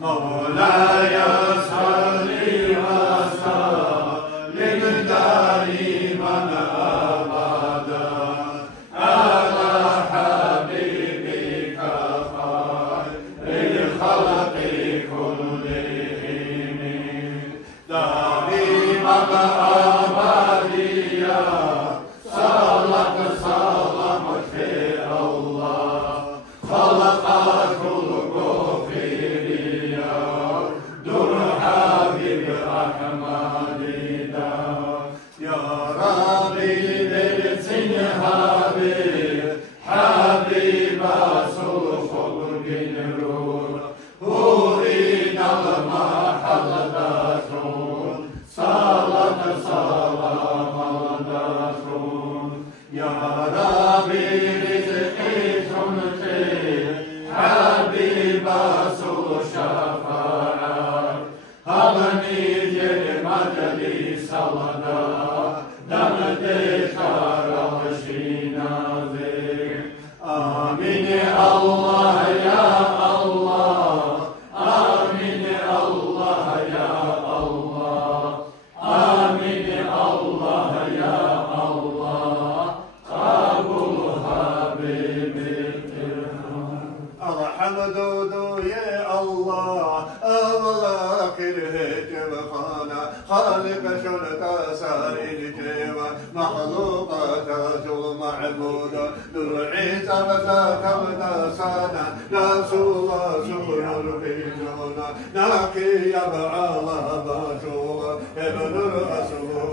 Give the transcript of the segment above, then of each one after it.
مولاي صل وسلم دائما ابدا على حبيبك خير الخلق كلهم دائما ابديا صلت سلامك الله خلقت خالق شرط سائر جوا مخلوقات معبود نرعيت وذاك وداسانا رسول سور بيجونا ناكي يبع الله باشوغ ابن الرسول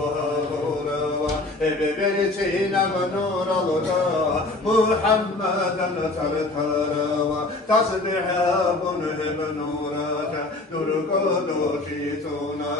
ببرتنا ونور الله محمدا ترترى تصبح بنهم نورات نرقد شيتنا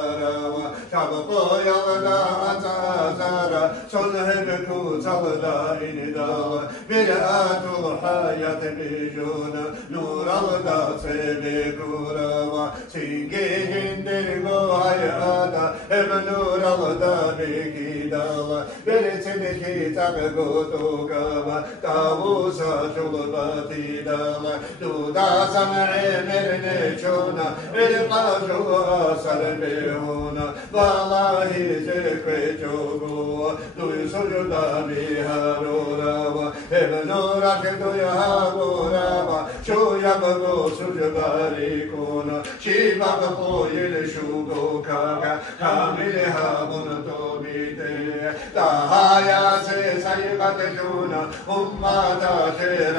تبقى يغدا أتاثر صلهبك صلدا إندال برآت الحياة بجون نور الدا سبكورا سينجيهن درغو هيادا ابن نور الدا بكيدال برتنكي تبقو توقابا تاوسا شلباتي دال دودا سمعي مرنشونا برقاشو سلبيهونا والله زكوتو دوي سجدا بهارورا ابن ركض يهابورا شو يبغو سجدا ليكونا شيبا بقويل شوكوكا كامل هابون توبيتي تهايا سيسيقة جونا أمتا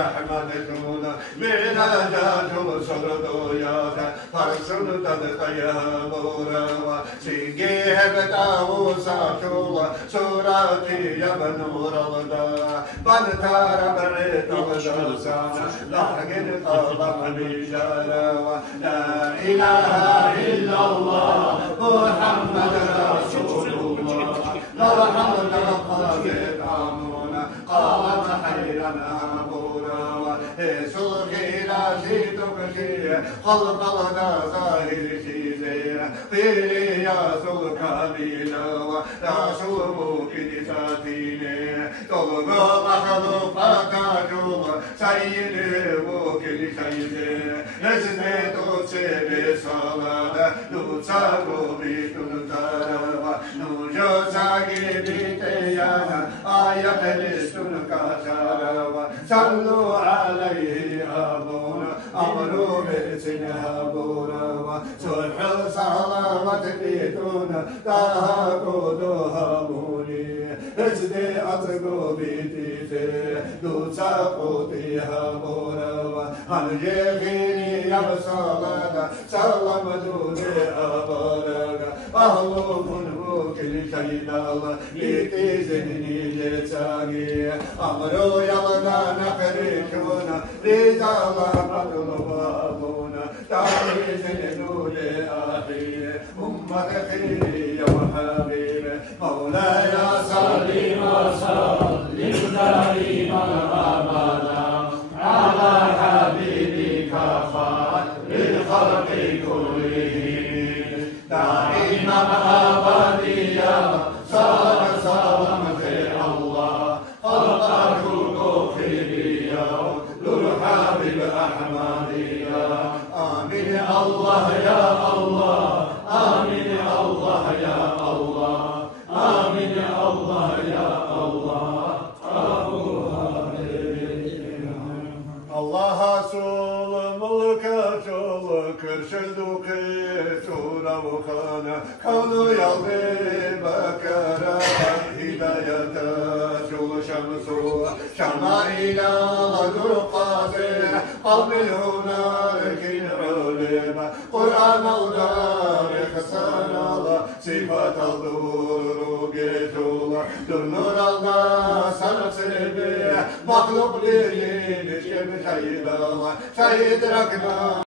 رحمة جونا معنا جاتو سردو ياتا فرسل تدقيا بورا سيجيه بتاو ساشولا سوراتي يا بنور الله بنتار بعيد الدرسان لحقن قلب بشارة لا إله إلا الله محمد رسول الله لو حمد قلبك عمونا قام حيرا أبورا سلقي لا شيتك شيء خلق الله ظاهر شيء قيلي يا سلكانينا ورسوله كنساتيني تلقى مخلوقات جوم سيد وكل شيء نزني تسبي صلاة نوصاكو بتنتارا نوجو ساقي بيتيانا آية لسنكاشارا صلوا عليه أبونا أمروا بسنها أبونا صلح صلوات بيتنا تهاكودها بوني اجدي أتقو بيتي دوسا قوتيها بونا هل يغيني يا صلاة سلام دوني أبونا أهلو منه كل شيء الله لتزني لتاقي أمرو يلنا نخرجونا رضا الله مطلوب أبونا تعيشن نولي أخي أمة خير يا حبيب مولاي صل وسلم دائما أبدا على حبيبك خير الخلق كلهم دائما أبديا صلى سلام في الله خلق الكل في اليوم ذو الحبيب الأحمد يا آمين الله يا الله آمين الله يا الله آمين الله يا الله Allah Rasul mulka çol kırşıldu kısura vukhana kavlu yalbi bakara hidayata çol şamsu şama ilaha durqaze qalbil hunar kin ulema Kur'an aldar khasan Allah sifat aldur getula nur Allah sana sebebi mahluk değil şayid Allah şayid rakna